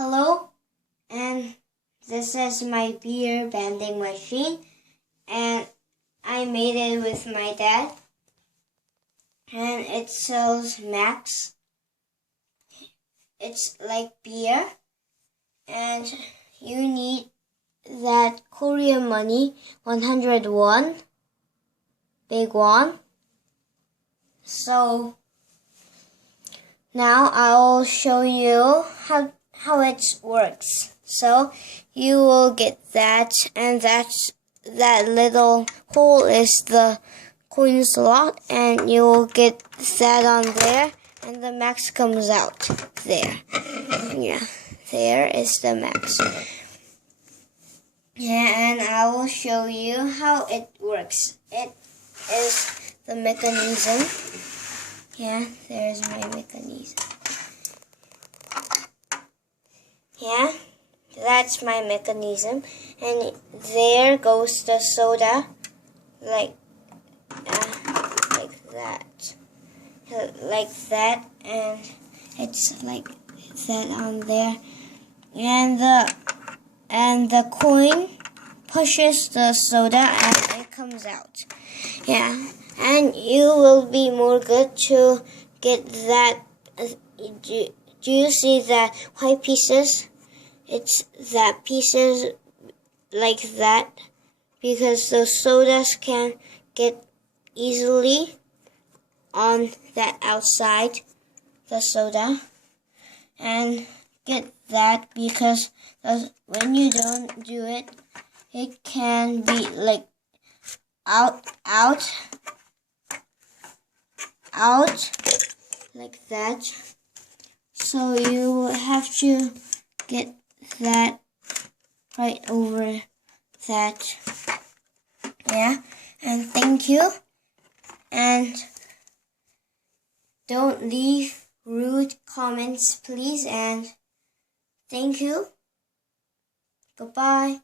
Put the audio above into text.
Hello, and this is my beer vending machine, and I made it with my dad, and it sells Max. It's like beer, and you need that Korean money, 100 won, big one. So now I'll show you how it works. So you will get that, and that little hole is the coin slot, and you will get that on there, and the max comes out there. Yeah, there is the max. Yeah, and I will show you how it works. It is the mechanism. Yeah, there's my mechanism. Yeah, that's my mechanism. And there goes the soda, like that. Like that, and it's like that on there. And the coin pushes the soda and it comes out. Yeah, and you will be more good to get that. Do you see that white pieces? It's that pieces like that, because the sodas can get easily on that outside the soda, and get that because when you don't do it, it can be like out like that. So you have to get that right over that. Yeah, and thank you, and don't leave rude comments, please, and thank you. Goodbye.